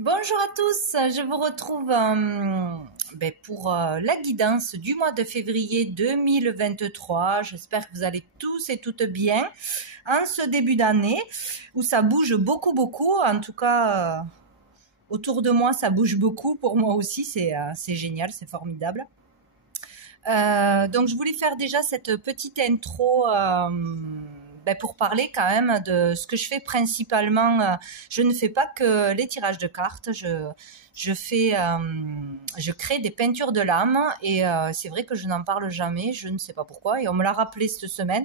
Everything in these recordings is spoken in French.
Bonjour à tous, je vous retrouve pour la guidance du mois de février 2023. J'espère que vous allez tous et toutes bien en ce début d'année où ça bouge beaucoup. En tout cas, autour de moi, ça bouge beaucoup. Pour moi aussi, c'est génial, c'est formidable. Donc, je voulais faire déjà cette petite intro pour parler quand même de ce que je fais principalement. Je ne fais pas que les tirages de cartes. Je crée des peintures de l'âme et c'est vrai que je n'en parle jamais. Je ne sais pas pourquoi et on me l'a rappelé cette semaine.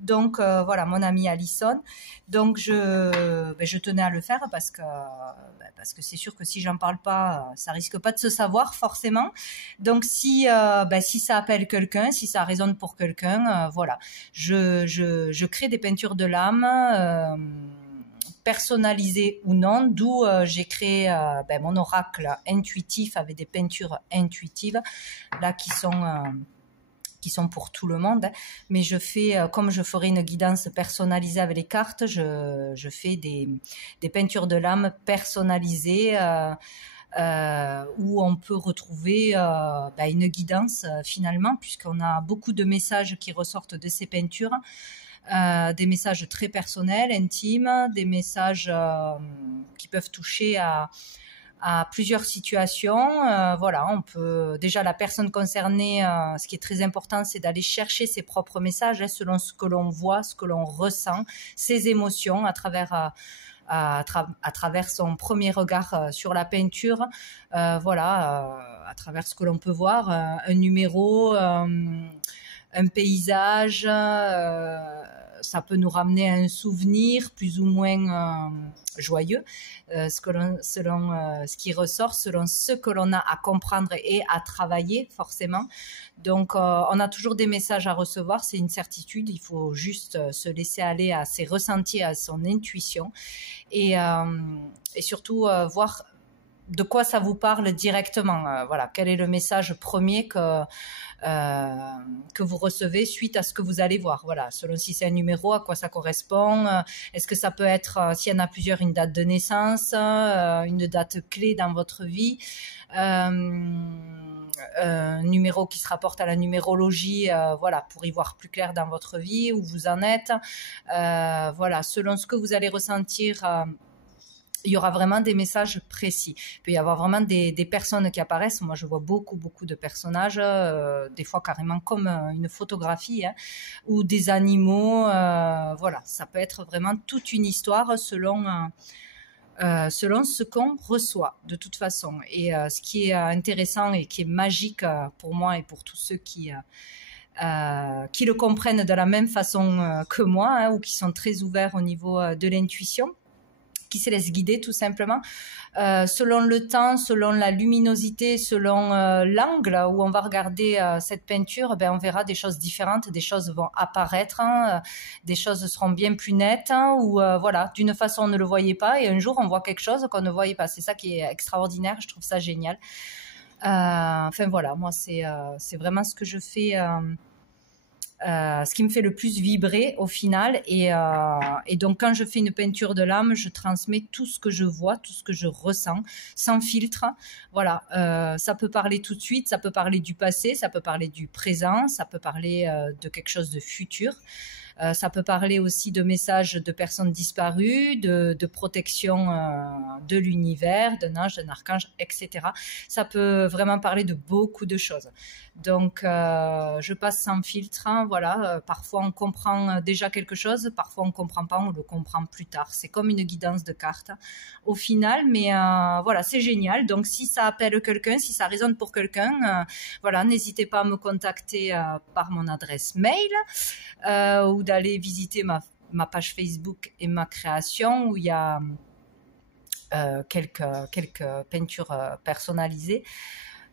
Donc voilà, mon amie Alison. Donc je tenais à le faire parce que c'est sûr que si j'en parle pas, ça risque pas de se savoir forcément. Donc si ça appelle quelqu'un, si ça résonne pour quelqu'un, voilà, je crée des peintures de l'âme. Personnalisées ou non, d'où j'ai créé mon oracle intuitif avec des peintures intuitives là qui sont pour tout le monde, mais je fais comme je ferais une guidance personnalisée avec les cartes, je fais des peintures de l'âme personnalisées où on peut retrouver une guidance finalement, puisqu'on a beaucoup de messages qui ressortent de ces peintures. Des messages très personnels, intimes, des messages qui peuvent toucher à plusieurs situations. Voilà, on peut déjà la personne concernée, ce qui est très important, c'est d'aller chercher ses propres messages selon ce que l'on voit, ce que l'on ressent, ses émotions à travers son premier regard sur la peinture, à travers ce que l'on peut voir, un numéro, un paysage, ça peut nous ramener à un souvenir plus ou moins joyeux, selon ce qui ressort, selon ce que l'on a à comprendre et à travailler forcément. Donc on a toujours des messages à recevoir, c'est une certitude, il faut juste se laisser aller à ses ressentis, à son intuition et surtout voir de quoi ça vous parle directement. Voilà, quel est le message premier que vous recevez suite à ce que vous allez voir. Voilà, selon si c'est un numéro, à quoi ça correspond. Est-ce que ça peut être, s'il y en a plusieurs, une date de naissance, une date clé dans votre vie, un numéro qui se rapporte à la numérologie, pour y voir plus clair dans votre vie, où vous en êtes. Selon ce que vous allez ressentir, il y aura vraiment des messages précis. Il peut y avoir vraiment des personnes qui apparaissent. Moi, je vois beaucoup de personnages, des fois carrément comme une photographie, ou des animaux. Ça peut être vraiment toute une histoire selon ce qu'on reçoit de toute façon. Et ce qui est intéressant et qui est magique pour moi et pour tous ceux qui le comprennent de la même façon que moi, ou qui sont très ouverts au niveau de l'intuition, qui se laisse guider tout simplement, selon le temps, selon la luminosité, selon l'angle où on va regarder cette peinture, on verra des choses différentes, des choses vont apparaître, des choses seront bien plus nettes, ou d'une façon on ne le voyait pas et un jour on voit quelque chose qu'on ne voyait pas. C'est ça qui est extraordinaire, je trouve ça génial. Moi c'est vraiment ce que je fais, ce qui me fait le plus vibrer au final, et donc quand je fais une peinture de l'âme, je transmets tout ce que je vois, tout ce que je ressens, sans filtre. Voilà, ça peut parler tout de suite, ça peut parler du passé, ça peut parler du présent, ça peut parler de quelque chose de futur. Ça peut parler aussi de messages de personnes disparues, de protection de l'univers, d'un ange, d'un archange, etc. Ça peut vraiment parler de beaucoup de choses. Donc, je passe sans filtre. Parfois, on comprend déjà quelque chose, parfois, on ne comprend pas, on le comprend plus tard. C'est comme une guidance de cartes au final, mais c'est génial. Donc, si ça appelle quelqu'un, si ça résonne pour quelqu'un, n'hésitez pas à me contacter par mon adresse mail ou d'aller visiter ma page Facebook et ma création, où il y a quelques peintures personnalisées,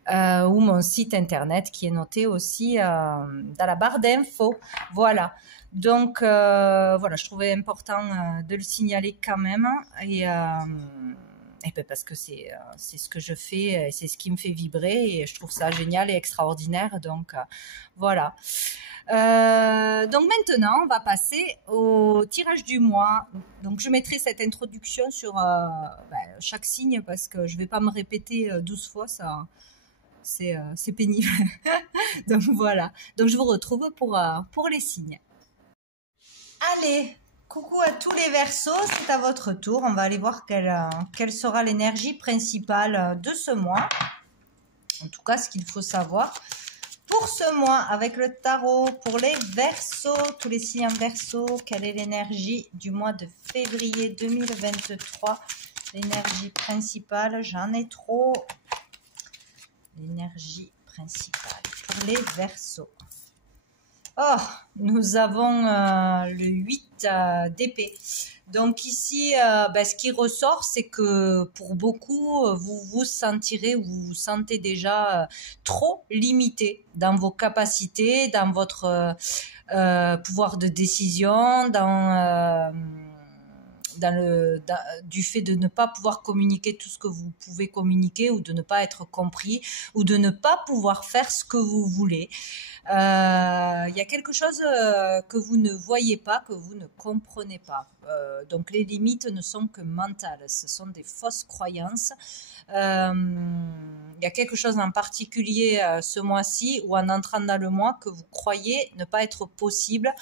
ou mon site internet qui est noté aussi dans la barre d'infos. Voilà. Donc je trouvais important de le signaler quand même, Et ben parce que c'est ce que je fais, c'est ce qui me fait vibrer et je trouve ça génial et extraordinaire. Donc voilà. Donc maintenant, on va passer au tirage du mois. Donc je mettrai cette introduction sur chaque signe parce que je vais pas me répéter 12 fois, ça c'est pénible. Donc voilà. Donc je vous retrouve pour les signes. Allez, coucou à tous les Verseaux, c'est à votre tour. On va aller voir quelle sera l'énergie principale de ce mois. En tout cas, ce qu'il faut savoir pour ce mois avec le tarot, pour les Verseaux, tous les signes en Verseau, quelle est l'énergie du mois de février 2023? L'énergie principale, j'en ai trop. L'énergie principale pour les Verseaux. Oh, nous avons le 8 d'épée. Donc ici, ce qui ressort, c'est que pour beaucoup, vous vous sentirez ou vous vous sentez déjà trop limité dans vos capacités, dans votre pouvoir de décision, du fait de ne pas pouvoir communiquer tout ce que vous pouvez communiquer ou de ne pas être compris ou de ne pas pouvoir faire ce que vous voulez. Il y a quelque chose que vous ne voyez pas, que vous ne comprenez pas. Donc les limites ne sont que mentales, ce sont des fausses croyances. Il y a quelque chose en particulier ce mois-ci ou en entrant dans le mois que vous croyez ne pas être possible.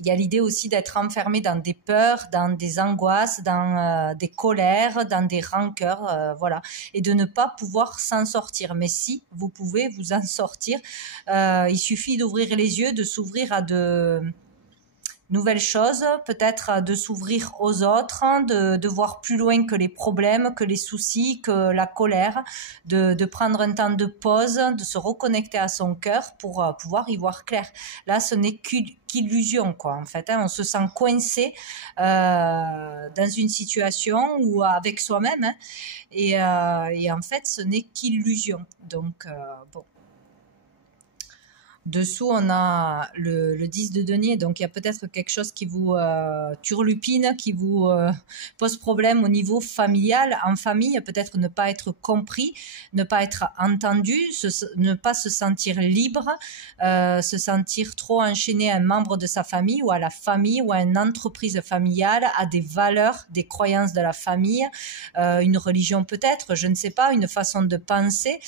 Il y a l'idée aussi d'être enfermé dans des peurs, dans des angoisses, dans des colères, dans des rancœurs, voilà, et de ne pas pouvoir s'en sortir. Mais si vous pouvez vous en sortir, il suffit d'ouvrir les yeux, de s'ouvrir à de nouvelles choses, peut-être de s'ouvrir aux autres, de voir plus loin que les problèmes, que les soucis, que la colère, de prendre un temps de pause, de se reconnecter à son cœur pour pouvoir y voir clair. Là, ce n'est qu'illusion, quoi, en fait. On se sent coincé dans une situation ou avec soi-même, hein, et en fait, ce n'est qu'illusion. Donc, bon. Dessous, on a le 10 de denier, donc il y a peut-être quelque chose qui vous turlupine, qui vous pose problème au niveau familial, en famille, peut-être ne pas être compris, ne pas être entendu, ne pas se sentir libre, se sentir trop enchaîné à un membre de sa famille ou à la famille ou à une entreprise familiale, à des valeurs, des croyances de la famille, une religion peut-être, je ne sais pas, une façon de penser.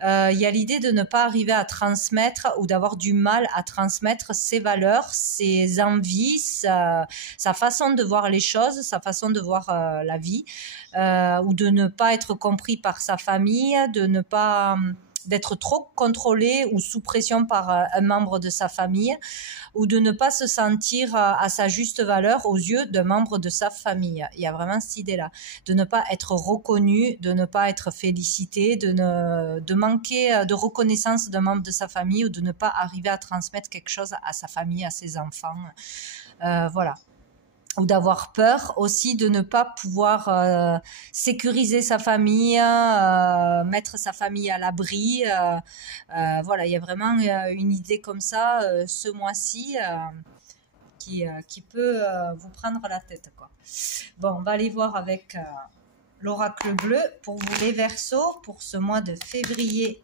Il y a l'idée de ne pas arriver à transmettre ou d'avoir du mal à transmettre ses valeurs, ses envies, sa façon de voir les choses, sa façon de voir la vie, ou de ne pas être compris par sa famille, de ne pas d'être trop contrôlé ou sous pression par un membre de sa famille, ou de ne pas se sentir à sa juste valeur aux yeux d'un membre de sa famille. Il y a vraiment cette idée-là, de ne pas être reconnu, de ne pas être félicité, de manquer de reconnaissance d'un membre de sa famille ou de ne pas arriver à transmettre quelque chose à sa famille, à ses enfants. Voilà. Ou d'avoir peur aussi de ne pas pouvoir sécuriser sa famille, mettre sa famille à l'abri. Voilà, il y a vraiment une idée comme ça ce mois-ci qui peut vous prendre la tête, quoi. Bon, on va aller voir avec l'oracle bleu pour vous les Verseaux pour ce mois de février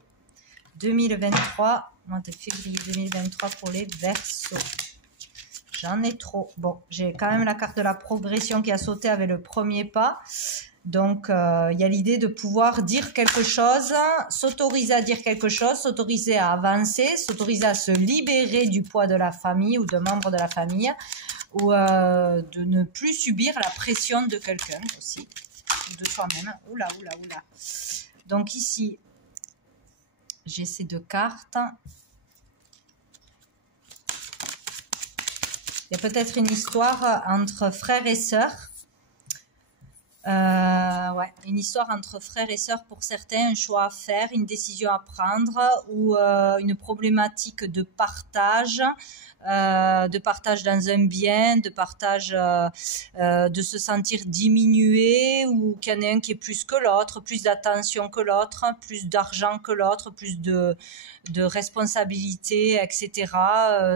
2023. Mois de février 2023 pour les Verseaux. J'en ai trop. Bon, j'ai quand même la carte de la progression qui a sauté avec le premier pas. Donc, il y a l'idée de pouvoir dire quelque chose, s'autoriser à dire quelque chose, s'autoriser à avancer, s'autoriser à se libérer du poids de la famille ou de membres de la famille, ou de ne plus subir la pression de quelqu'un aussi, ou de soi-même. Oula, oula, oula. Donc ici, j'ai ces deux cartes. Il y a peut-être une histoire entre frères et sœurs. Ouais, une histoire entre frères et sœurs pour certains, un choix à faire, une décision à prendre ou une problématique de partage, de partage dans un bien, de partage, de se sentir diminué ou qu'il y en ait un qui est plus que l'autre, plus d'attention que l'autre, plus d'argent que l'autre, plus de responsabilités, etc.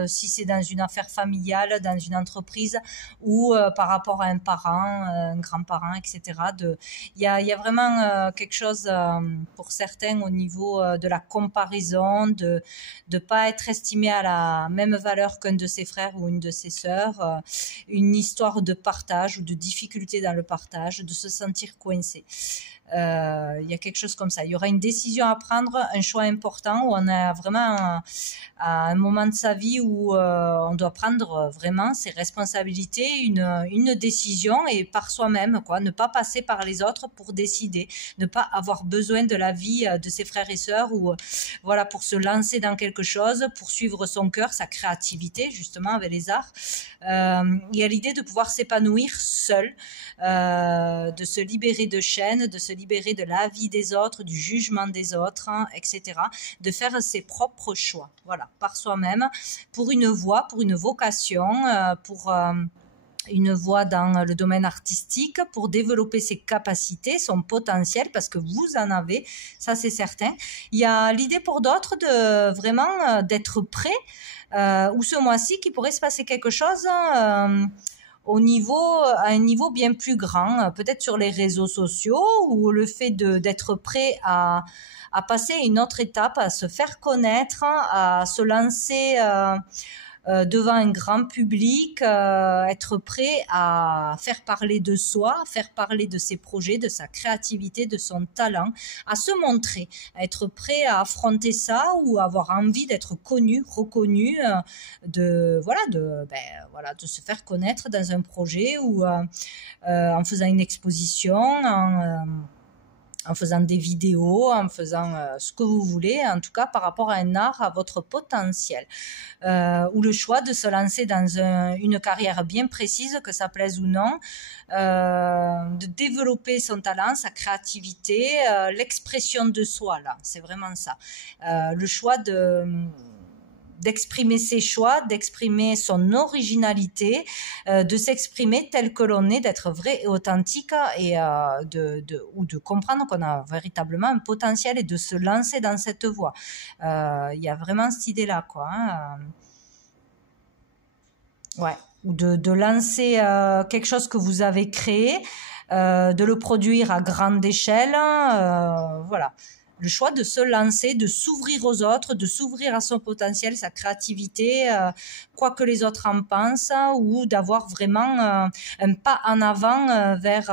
Si c'est dans une affaire familiale, dans une entreprise ou par rapport à un parent, un grand-parent, etc. Il y a vraiment quelque chose pour certains au niveau de la comparaison, de pas être estimé à la même valeur qu'un de ses frères ou une de ses sœurs, une histoire de partage ou de difficulté dans le partage, de se sentir coincé. Il y a quelque chose comme ça. Il y aura une décision à prendre, un choix important où on a vraiment à un moment de sa vie où on doit prendre vraiment ses responsabilités, une décision et par soi-même, quoi, ne pas passer par les autres pour décider, ne pas avoir besoin de la vie de ses frères et sœurs ou voilà, pour se lancer dans quelque chose, pour suivre son cœur, sa créativité justement avec les arts. Il y a l'idée de pouvoir s'épanouir seul, de se libérer de chaînes, de se libérer de l'avis des autres, du jugement des autres, hein, etc. De faire ses propres choix, voilà, par soi-même, pour une voie, pour une vocation, pour une voie dans le domaine artistique, pour développer ses capacités, son potentiel, parce que vous en avez, ça c'est certain. Il y a l'idée pour d'autres de vraiment d'être prêt, ou ce mois-ci qu'il pourrait se passer quelque chose à un niveau bien plus grand, peut-être sur les réseaux sociaux, ou le fait d'être prêt à passer à une autre étape, à se faire connaître, à se lancer devant un grand public, être prêt à faire parler de soi, faire parler de ses projets, de sa créativité, de son talent, à se montrer, à être prêt à affronter ça ou avoir envie d'être connu, reconnu, de se faire connaître dans un projet ou en faisant une exposition, en faisant des vidéos, en faisant ce que vous voulez, en tout cas par rapport à un art, à votre potentiel. Ou le choix de se lancer dans une carrière bien précise, que ça plaise ou non, de développer son talent, sa créativité, l'expression de soi, là, c'est vraiment ça. Le choix d'exprimer ses choix, d'exprimer son originalité, de s'exprimer tel que l'on est, d'être vrai et authentique et ou de comprendre qu'on a véritablement un potentiel et de se lancer dans cette voie. Il y a vraiment cette idée-là, quoi. Hein. Ouais. Ou de lancer quelque chose que vous avez créé, de le produire à grande échelle, voilà. Le choix de se lancer, de s'ouvrir aux autres, de s'ouvrir à son potentiel, sa créativité, quoi que les autres en pensent, ou d'avoir vraiment un pas en avant vers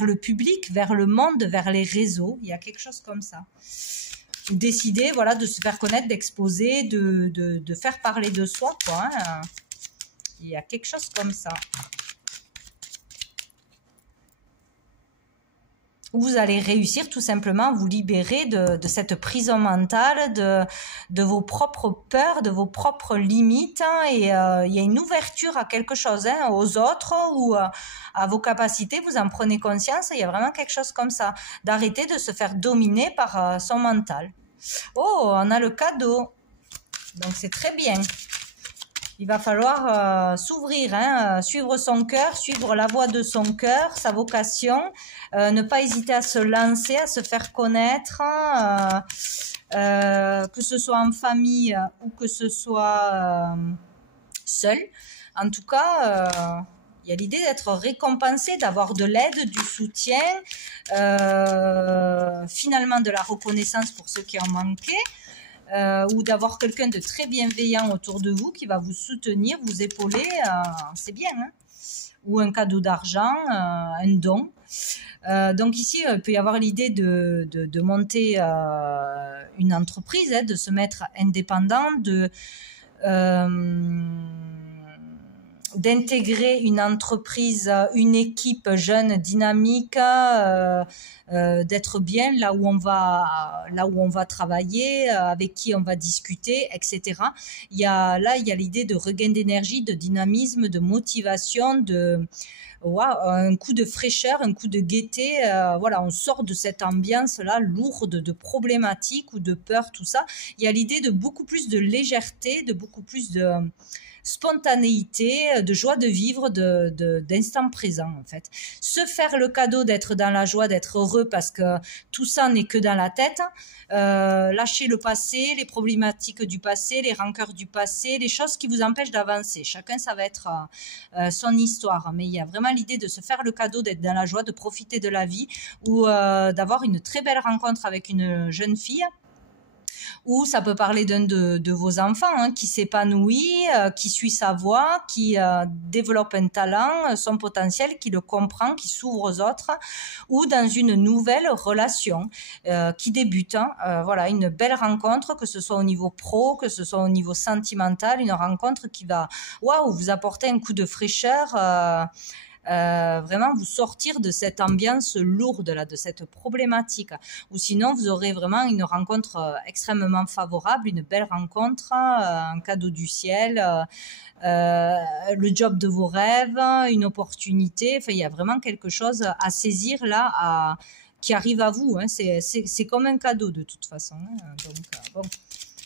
le public, vers le monde, vers les réseaux. Il y a quelque chose comme ça. Décider, voilà, de se faire connaître, d'exposer, de faire parler de soi, quoi. Hein. Il y a quelque chose comme ça. Vous allez réussir tout simplement à vous libérer de cette prison mentale, de vos propres peurs, de vos propres limites, hein, et il y a une ouverture à quelque chose, hein, aux autres ou à vos capacités, vous en prenez conscience, il y a vraiment quelque chose comme ça, d'arrêter de se faire dominer par son mental. Oh, on a le cadeau, donc c'est très bien. Il va falloir s'ouvrir, hein, suivre son cœur, suivre la voie de son cœur, sa vocation, ne pas hésiter à se lancer, à se faire connaître, que ce soit en famille ou que ce soit seul. En tout cas, il y a l'idée d'être récompensé, d'avoir de l'aide, du soutien, finalement de la reconnaissance pour ceux qui en manquaient. Ou d'avoir quelqu'un de très bienveillant autour de vous qui va vous soutenir, vous épauler, c'est bien, hein, ou un cadeau d'argent, un don. Donc ici, il peut y avoir l'idée de monter une entreprise, hein, de se mettre indépendant, d'intégrer une entreprise, une équipe jeune, dynamique, d'être bien là où on va travailler, avec qui on va discuter, etc. Il y a l'idée de regain d'énergie, de dynamisme, de motivation, waouh, un coup de fraîcheur, un coup de gaieté. Voilà, on sort de cette ambiance-là lourde de problématiques ou de peur, tout ça. Il y a l'idée de beaucoup plus de légèreté, de beaucoup plus de spontanéité, de joie de vivre, d'instant présent en fait. Se faire le cadeau d'être dans la joie, d'être heureux parce que tout ça n'est que dans la tête. Lâcher le passé, les problématiques du passé, les rancœurs du passé, les choses qui vous empêchent d'avancer. Chacun, ça va être son histoire. Mais il y a vraiment l'idée de se faire le cadeau d'être dans la joie, de profiter de la vie ou d'avoir une très belle rencontre avec une jeune fille. Ou ça peut parler d'un de vos enfants hein, qui s'épanouit, qui suit sa voie, qui développe un talent, son potentiel, qui le comprend, qui s'ouvre aux autres, ou dans une nouvelle relation qui débute. Hein, voilà, une belle rencontre, que ce soit au niveau pro, que ce soit au niveau sentimental, une rencontre qui va waouh, vous apporter un coup de fraîcheur. Vraiment vous sortir de cette ambiance lourde là, de cette problématique. Ou sinon vous aurez vraiment une rencontre extrêmement favorable, une belle rencontre, un cadeau du ciel, le job de vos rêves, une opportunité. Enfin, il y a vraiment quelque chose à saisir là, qui arrive à vous. Hein. C'est comme un cadeau de toute façon. Hein. Donc bon.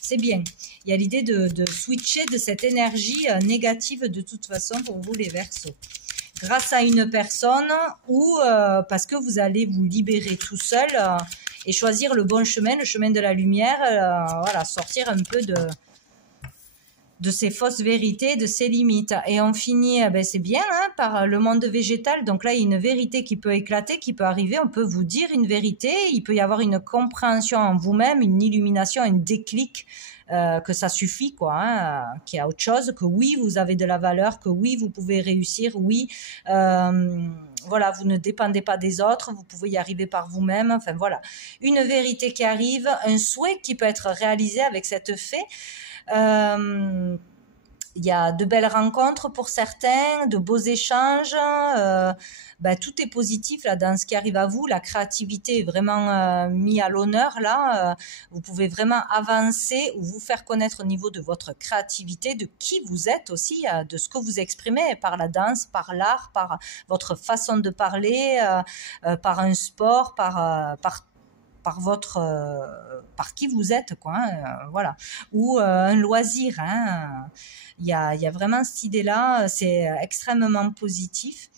C'est bien. Il y a l'idée de switcher de cette énergie négative de toute façon pour vous les Verseaux. Grâce à une personne ou parce que vous allez vous libérer tout seul et choisir le bon chemin, le chemin de la lumière, voilà, sortir un peu de ces fausses vérités, de ces limites. Et on finit, ben c'est bien, hein, par le monde végétal. Donc là, il y a une vérité qui peut éclater, qui peut arriver. On peut vous dire une vérité. Il peut y avoir une compréhension en vous-même, une illumination, un déclic. Que ça suffit, quoi, hein, qu'il y a autre chose, que oui, vous avez de la valeur, que oui, vous pouvez réussir, oui, voilà, vous ne dépendez pas des autres, vous pouvez y arriver par vous-même, enfin voilà, une vérité qui arrive, un souhait qui peut être réalisé avec cette fait. Il y a de belles rencontres pour certains, de beaux échanges. Tout est positif là dans ce qui arrive à vous. La créativité est vraiment mise à l'honneur là. Vous pouvez vraiment avancer ou vous faire connaître au niveau de votre créativité, de qui vous êtes aussi, de ce que vous exprimez par la danse, par l'art, par votre façon de parler, par un sport, par qui vous êtes, quoi, hein, voilà, ou un loisir, hein. Il y a vraiment cette idée-là, c'est extrêmement positif.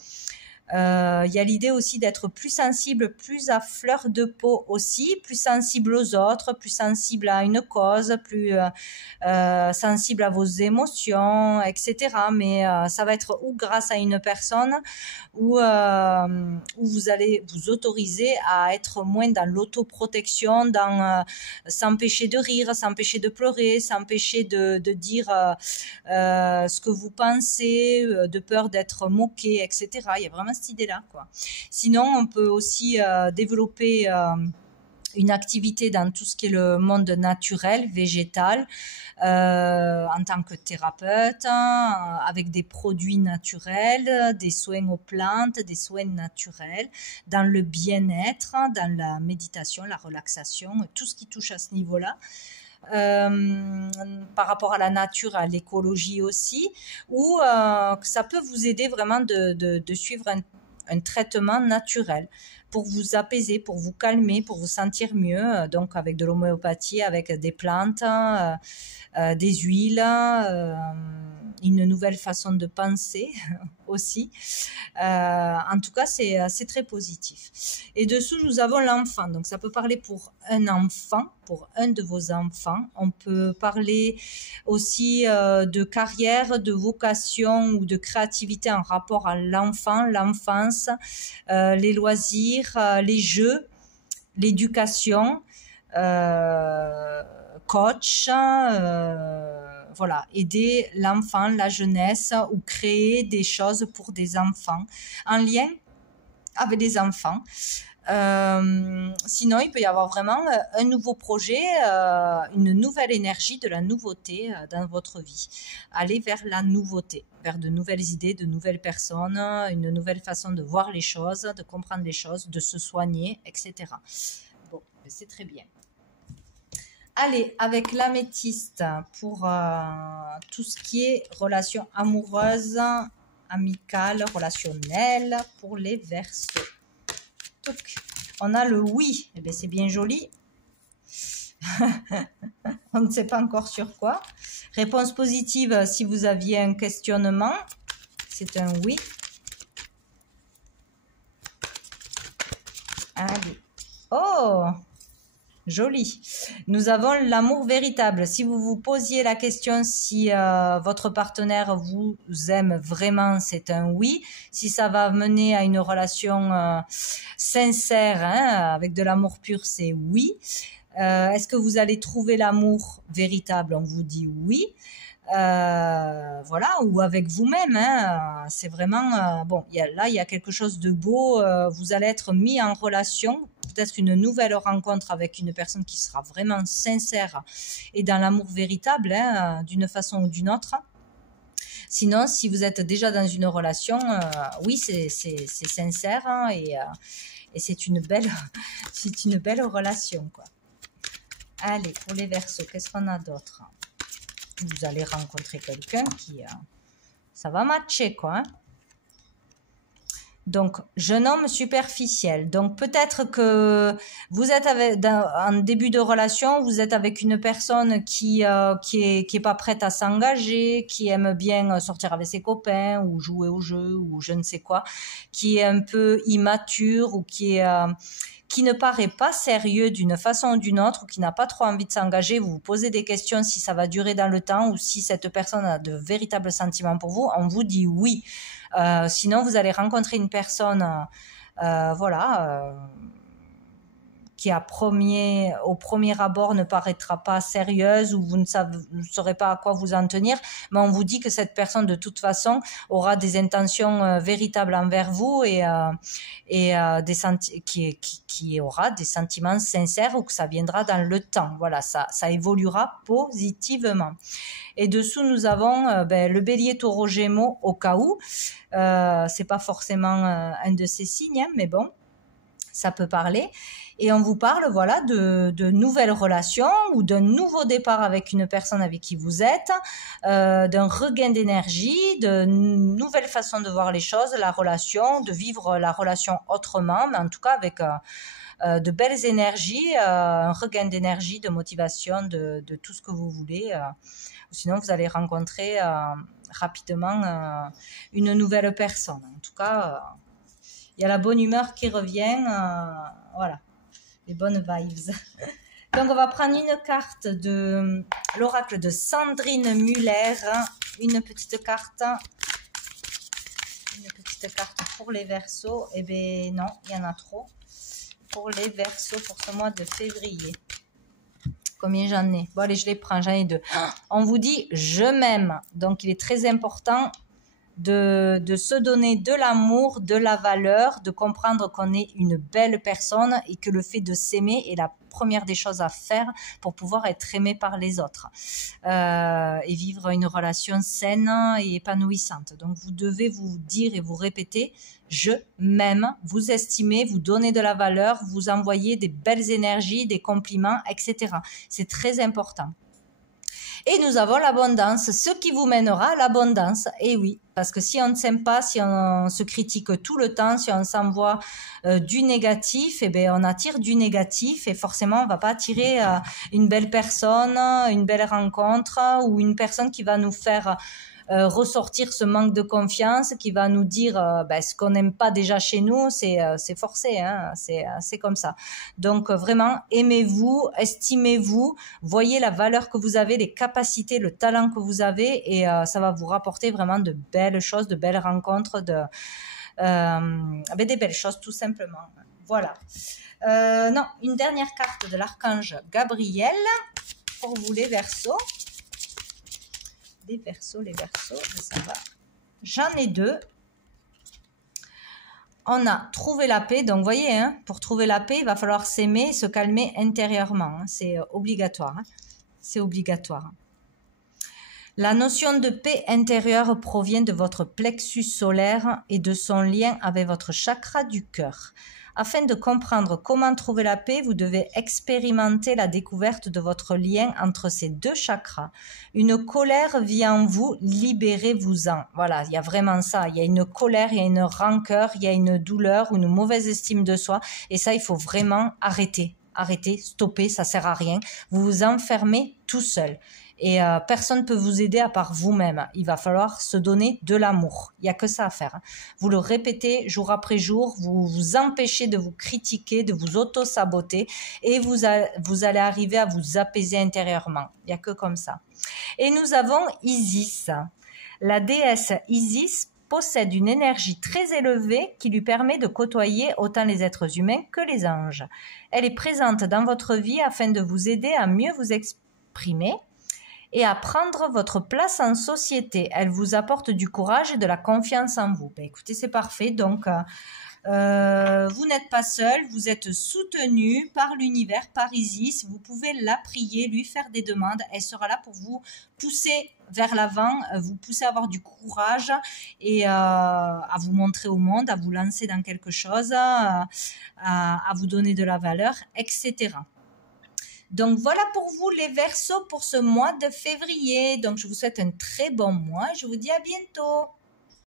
Il y a l'idée aussi d'être plus sensible, plus à fleur de peau aussi, plus sensible aux autres, plus sensible à une cause, plus sensible à vos émotions, etc. Mais ça va être ou grâce à une personne ou vous allez vous autoriser à être moins dans l'autoprotection, dans s'empêcher de rire, s'empêcher de pleurer, s'empêcher de dire ce que vous pensez, de peur d'être moqué, etc. Il y a vraiment cette idée-là, quoi. Sinon, on peut aussi développer une activité dans tout ce qui est le monde naturel, végétal, en tant que thérapeute, avec des produits naturels, des soins aux plantes, des soins naturels, dans le bien-être, dans la méditation, la relaxation, tout ce qui touche à ce niveau-là. Par rapport à la nature, à l'écologie aussi, ou ça peut vous aider vraiment de suivre un traitement naturel pour vous apaiser, pour vous calmer, pour vous sentir mieux, donc avec de l'homéopathie, avec des plantes, des huiles, une nouvelle façon de penser aussi. En tout cas, c'est très positif. Et dessous, nous avons l'enfant. Donc, ça peut parler pour un enfant, pour un de vos enfants. On peut parler aussi de carrière, de vocation ou de créativité en rapport à l'enfant, l'enfance, les loisirs, les jeux, l'éducation, coach, voilà, aider l'enfant, la jeunesse ou créer des choses pour des enfants en lien avec des enfants. Sinon, il peut y avoir vraiment un nouveau projet, une nouvelle énergie, de la nouveauté dans votre vie. Aller vers la nouveauté, vers de nouvelles idées, de nouvelles personnes, une nouvelle façon de voir les choses, de comprendre les choses, de se soigner, etc. Bon, c'est très bien. Allez, avec l'améthyste pour tout ce qui est relations amoureuses amical, relationnel pour les Verseaux. On a le oui, eh bien, c'est bien joli. On ne sait pas encore sur quoi. Réponse positive si vous aviez un questionnement. C'est un oui. Allez. Oh, joli. Nous avons l'amour véritable. Si vous vous posiez la question si votre partenaire vous aime vraiment, c'est un oui. Si ça va mener à une relation sincère, hein, avec de l'amour pur, c'est oui. Est-ce que vous allez trouver l'amour véritable? On vous dit oui. Voilà, ou avec vous-même, hein, c'est vraiment bon, il y a quelque chose de beau, vous allez être mis en relation, peut-être une nouvelle rencontre avec une personne qui sera vraiment sincère et dans l'amour véritable, hein, d'une façon ou d'une autre. Sinon, si vous êtes déjà dans une relation, oui, c'est sincère, hein, et c'est une belle relation, quoi. Allez, pour les Verseaux, qu'est-ce qu'on a d'autre? Vous allez rencontrer quelqu'un qui... ça va matcher, quoi. Hein. Donc, jeune homme superficiel. Donc, peut-être que vous êtes en début de relation, vous êtes avec une personne qui est pas prête à s'engager, qui aime bien sortir avec ses copains ou jouer au jeu ou je ne sais quoi, qui est un peu immature ou qui ne paraît pas sérieux d'une façon ou d'une autre, ou qui n'a pas trop envie de s'engager, vous vous posez des questions si ça va durer dans le temps ou si cette personne a de véritables sentiments pour vous, on vous dit oui. Sinon, vous allez rencontrer une personne, qui au premier abord ne paraîtra pas sérieuse ou vous ne saurez pas à quoi vous en tenir, mais on vous dit que cette personne de toute façon aura des intentions véritables envers vous et qui aura des sentiments sincères ou que ça viendra dans le temps. Voilà, ça évoluera positivement. Et dessous, nous avons le Bélier, Taureau, Gémeaux au cas où. C'est pas forcément un de ces signes, hein, mais bon, ça peut parler. Et on vous parle, voilà, de nouvelles relations ou d'un nouveau départ avec une personne avec qui vous êtes, d'un regain d'énergie, de nouvelles façons de voir les choses, la relation, de vivre la relation autrement, mais en tout cas avec de belles énergies, un regain d'énergie, de motivation, de tout ce que vous voulez. Sinon, vous allez rencontrer rapidement une nouvelle personne. En tout cas, il y a la bonne humeur qui revient. Voilà, les bonnes vibes. Donc, on va prendre une carte de l'oracle de Sandrine Muller. Une petite carte pour les Verseaux. Eh bien, non, il y en a trop. Pour les Verseaux, pour ce mois de février. Combien j'en ai? Bon, allez, je les prends, j'en ai 2. On vous dit « je m'aime ». Donc, il est très important de se donner de l'amour, de la valeur, de comprendre qu'on est une belle personne et que le fait de s'aimer est la première des choses à faire pour pouvoir être aimé par les autres et vivre une relation saine et épanouissante. Donc, vous devez vous dire et vous répéter « je m'aime », vous estimez, vous donnez de la valeur, vous envoyez des belles énergies, des compliments, etc. C'est très important. Et nous avons l'abondance, ce qui vous mènera à l'abondance. Et oui, parce que si on ne s'aime pas, si on se critique tout le temps, si on s'envoie du négatif, eh bien on attire du négatif et forcément on ne va pas attirer une belle personne, une belle rencontre ou une personne qui va nous faire ressortir ce manque de confiance, qui va nous dire ce qu'on n'aime pas déjà chez nous, c'est forcé, hein, c'est comme ça. Donc vraiment, aimez-vous, estimez-vous, voyez la valeur que vous avez, les capacités, le talent que vous avez et ça va vous rapporter vraiment de belles choses, de belles rencontres, des belles choses tout simplement. Voilà. Non, une dernière carte de l'archange Gabriel pour vous les Verseaux. Les Verseaux, ça va. J'en ai 2. On a trouvé la paix. Donc, vous voyez, hein, pour trouver la paix, il va falloir s'aimer et se calmer intérieurement. Hein. C'est obligatoire. Hein. C'est obligatoire. La notion de paix intérieure provient de votre plexus solaire et de son lien avec votre chakra du cœur. Afin de comprendre comment trouver la paix, vous devez expérimenter la découverte de votre lien entre ces deux chakras. Une colère vit en vous, libérez-vous-en. Voilà, il y a vraiment ça. Il y a une colère, il y a une rancœur, il y a une douleur ou une mauvaise estime de soi. Et ça, il faut vraiment arrêter. Arrêtez, stoppez, ça sert à rien. Vous vous enfermez tout seul. Et personne ne peut vous aider à part vous-même. Il va falloir se donner de l'amour. Il n'y a que ça à faire. Vous le répétez jour après jour, vous vous empêchez de vous critiquer, de vous auto-saboter et vous allez arriver à vous apaiser intérieurement. Il n'y a que comme ça. Et nous avons Isis. La déesse Isis possède une énergie très élevée qui lui permet de côtoyer autant les êtres humains que les anges. Elle est présente dans votre vie afin de vous aider à mieux vous exprimer et à prendre votre place en société. Elle vous apporte du courage et de la confiance en vous. Ben, écoutez, c'est parfait. Donc, vous n'êtes pas seul, vous êtes soutenu par l'univers, par Isis. Vous pouvez la prier, lui faire des demandes. Elle sera là pour vous pousser vers l'avant, vous pousser à avoir du courage et à vous montrer au monde, à vous lancer dans quelque chose, à vous donner de la valeur, etc. Donc voilà pour vous les Verseaux pour ce mois de février. Donc je vous souhaite un très bon mois et je vous dis à bientôt.